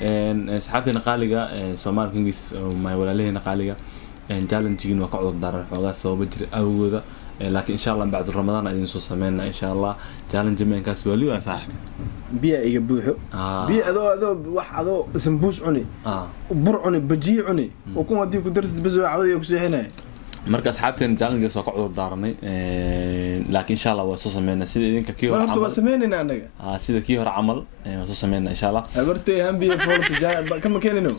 asxaabteena qaaliga Soomaali Kings ma walaalahayna qaaliga challenge-giina waa ka cudur daaran xoogaa sababa jira awgooda laakiin insha Allah bacdu Ramadaan ayaan soo sameynaa insha Allah challenge meenkaas waa liiwa saaxiib biya iga buuxo biya adoo wax adoo sambuus cuni bur cuni bajiye cuni oo kuma hadii ku darsid bas waa cawada ku seexinay marka asxaabteena challenge-gaas waa ka cudur daaranay laakiin insha Allah waa soo sameynaa sida idinka kii hore waa sameynaa anaga sida kii hore camal waa soo sameynaa insha Allah abartay hambiye foorta kama keenino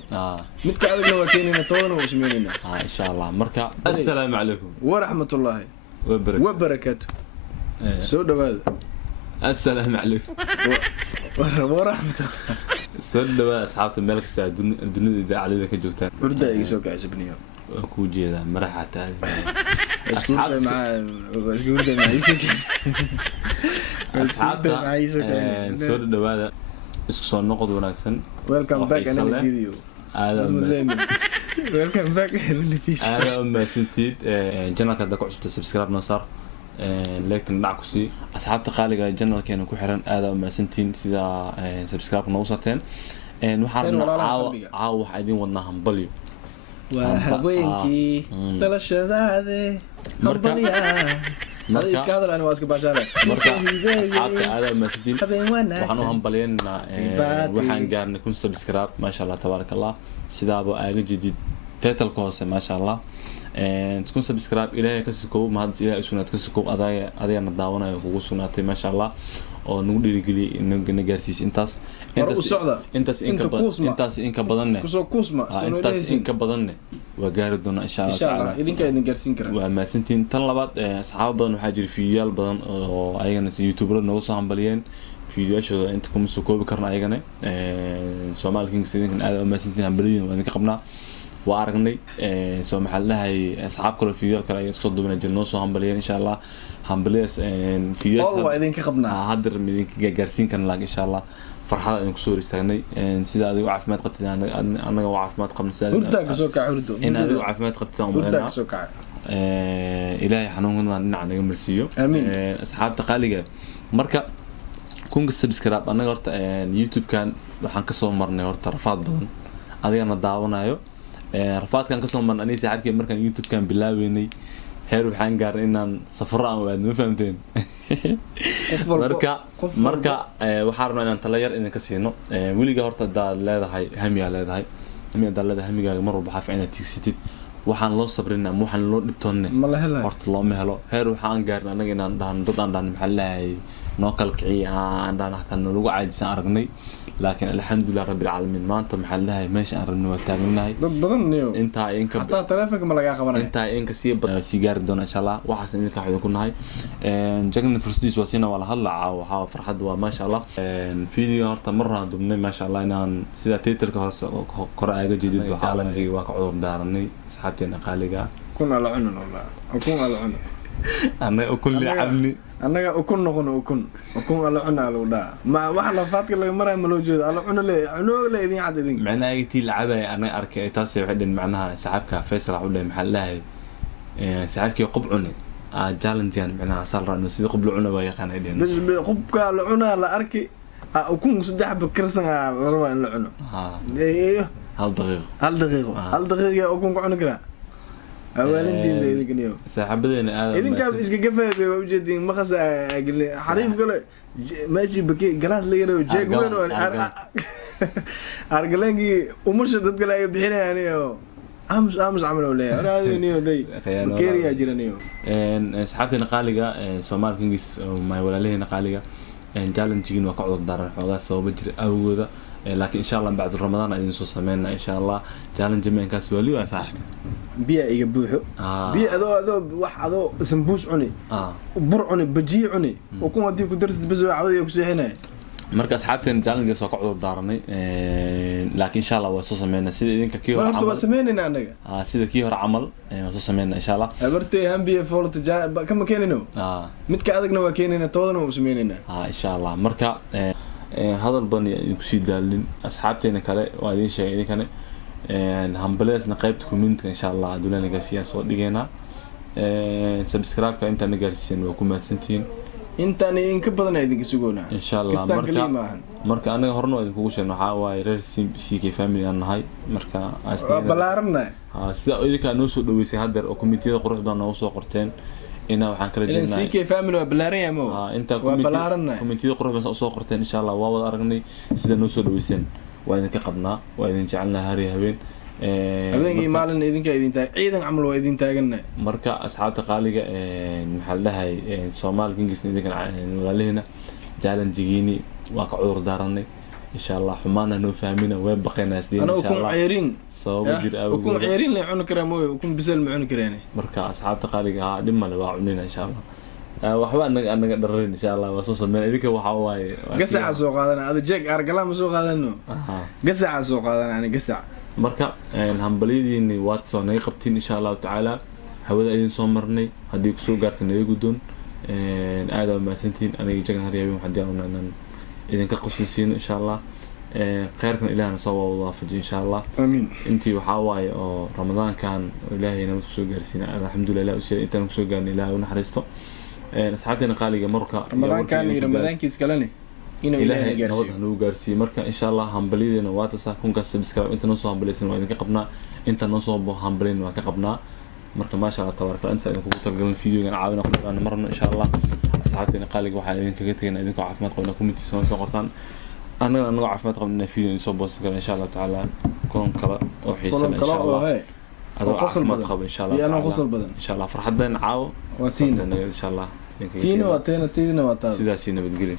mid ka adagna waa keenina toodana waa sameynaa insha Allah marka assalaamu alaykum wa rahmatullahi wa barakatuh soo dhawaada السلام عليكم ورحمة الله أصحاب الملك استعد الدنيا إذا على ذاك جوتان بردا يسوق عزبني كوجي هذا مرحة تاني أصحاب مع بردا مع يسوق أصحاب سود الدوادة إسكسون نقد وناسن ويلكم باك أنا الفيديو هذا ويلكم باك هذا ما سنتيد جنرال كذا كويس تسبسكرايب نصار لكن نعكسي أصحاب قالوا جنرال كانوا كحرن هذا ما سنتين سيدا سبسكرايب نوصتين وحرنا عاو حدين ونهم بليو وهوينكي تلاش هذا هبليا هذا إسكاد الآن واسك باشارة أصحاب هذا ما سنتين وحنوهم بلين وحن قارن نكون سبسكرايب ما شاء الله تبارك الله سيدا أبو آل جديد تيتل كوسة ما شاء الله تكون سبسكرايب إلهي كسكو ما هذا إلهي سنات كسكو أضايا نداونا يخو سناتي ما شاء الله أو نقول لي نجارسيس إنتاس إنك بدننا إنتاس إنك بدننا وجاردنا إن شاء الله تعالى إذن كان نجارسين كرا وما سنتين طلبات أصحاب بدن وحاجر فيديو بدن أيضا يوتيوبر نوصل عن بليان فيديو شو أنتكم سكوا بكرنا أيضا سومال كينغ سيدين هذا ما سنتين عن بليان وأنك قبنا وأرجني سو محلها هي أصحاب كل فيديو كلا يسقط من الجنوس وهمبليان إن شاء الله همبليس فيديو والله إذا كخبنا هادر من جارسين كان لاقي إن شاء الله فرحة إنك سوري استغني سيدا هذا وعف ما تقتل أنا وعف ما تقبل سيدا وردك سوكا عردو إن هذا وعف ما تقتل وردك سوكا إلهي حنون نعنا يوم مرسيو آمين أصحاب تقاليجا مركب كونج سبسكرايب أنا قرت يوتيوب كان حنكسر مرني قرت رفعت بدن هذا أنا دعونا يو رفعت كان قسم من أني ساعات كان مركان يوتيوب كان بلاويني هيرو حنقار إنن سفراء واد ما فهمتين مركا وحارنا إن تلاير إن كسينو ولي جهرت دا لا ده هاي همي على ده هاي همي دا لا ده همي جا مرة بحاف عنا تيكسيتي وحن لو صبرنا مو حن لو نبتونة قرت الله مهلا هيرو حنقار أنا جينا دان ضد دان محل هاي ناقل كعي عندنا حتى نلقى عاجز أرجني لكن الحمد لله رب العالمين ما أنت محلها ماشي أرنو وتاجنا هاي بضمنيو أنت إنك حتى تلافك ملقى خبرنا أنت إنك سيجار دون إن شاء الله وحسن إنك حيد يكون هاي جاكنا فرصتي وسينا ولا هلا وحاو فرحة وما شاء الله فيديو هرت مرة ضمني ما شاء الله إن سيدا تيتر كهرس قراءة جديد وحالا جي واقعور دارني صحتي نقالجا كون على عنن والله أكون على عنن أنا أكون عبني أنا أكون على عنا على ودا ما واحد لفاتك اللي مرة ملوجود على عنا ليه ذي عددين معناه يتي العبا أنا أركي تاسي واحد معناها سحبك فيصل ولا محلها سحبك قبعني جالن جان معناها صار إنه سيد قبل عنا ويقان هيدين بس قبك على عنا على أركي أكون صدق بكرسنا على روان العنا إيه هل دقيقة أكون عنا كلا أولين دين ده كنيو سحبتين إذن كان إيش كيفه بوجدين ما خس أقول حريف قال ماشي بكي جلاس ليرو جاك وين أرجلني ومش تقول أي بحنا يعني أمس عملوا ليه أنا هذا نيو ده كيري أجر نيو سحبتين قالجا سومال كينغز ما ولا قالجا challenge-giina waa ka cudur daaran xoogaa sababa jira awgooda laakiin insha Allah bacdu Ramadaan ayaan soo sameynaa insha Allah challenge meenkaas waa liiwa saaxiib biya iga buuxo biya adoo wax adoo sambuus cuni bur cuni bajiye cuni oo kuma hadii ku darsid bas waa cawada ku seexinay marka asxaabteena challenge-gaas waa ka cudur daaranay laakiin insha Allah waa soo sameynaa sida idinka kii hore camal waa sameynayna anaga sida kii hore camal waa soo sameynaa insha Allah abartay hambiye foorta kama keenino mid ka adagna waa keenayna toodana waa sameynayna insha Allah marka هذا البني يكسي دالين أصحابتنا كله وعدين شيء كنا همبلسنا قيبت كومنت إن شاء الله دولنا جالسين صوت ديجينا سبسكرايب كأنت نجالسين وكم سنتين intaani in ka badan idinka sugoona insha Allah marka anaga horno idinku sheegno waxa waaye reer CK family aan nahay marka balaaranay sida idinka noo soo dhaweysay hadeer oo committee quruxda noo soo qorteen ina waxaan kala jeednaa CK family waa balaaran yahay inta committee quruxda soo qorteen insha Allah waa wada aragnay sida noo soo dhaweyseen waa idinka qabnaa waa idin jecelnahay hari habeen habeenkii maalin idinka idin taag ciidan camal waa idin taaganay marka asxaabta qaaliga maxal dhahay Soomaal Kings idinka walaalina challenge-giini waa ka cudur daaranay insha Allah xumaana noo fahmina way baqayna isdeen insha Allah sabab jir aw ku ciirin la cun kara mooy ku bisal ma cun kareen marka asxaabta qaaliga dhimale waa cunina insha Allah waxba anaga dharin insha Allah waa soo sameeyay idinka waxa waaye gasaca soo qaadana ada jeeg argala ma soo qaadano gasaca soo qaadana ani gasac marka hambaliyadiini waad soo naga qabtiin insha Allah taala hawada idin soo marnay hadii ku soo gaartay ay gudon aad ma santiin aniga jagan hariyayo waxaan inaan idinka qoslaysiin insha Allah khayrkan ilaahna soo waafajiyo insha Allah amiin intii waxa waaye oo Ramadaan kan ilaahayna ku soo gaarsiina alxamdulillah intaan ku soo gaarnay ilaahay u naxariisto asxaabteena qaaliga marka Ramadaankiis kalene inuu ilaahay gaarsiiyo marka insha Allah hambaliyadina waa taas kunka subscribe inta noo soo hambaliysan waa idinka qabnaa inta noo soo hambalin waa ka qabnaa marka ma sha Allah tabaaraka inta idinku talgalin fiidiyogan caawina ku dhaqan marna insha Allah asxaabteena qaaliga waxa idinka tagayna idinku caafimaad qabna committee soo qortaan anaga caafimaad qabna fiidiyo soo boost garan insha Allah taala koon kala oo xiisan insha Allah adoo caafimaad qab insha Allah insha Allah farxadan caaw watiin insha Allah tiina waa taa sidaas nabadgelyo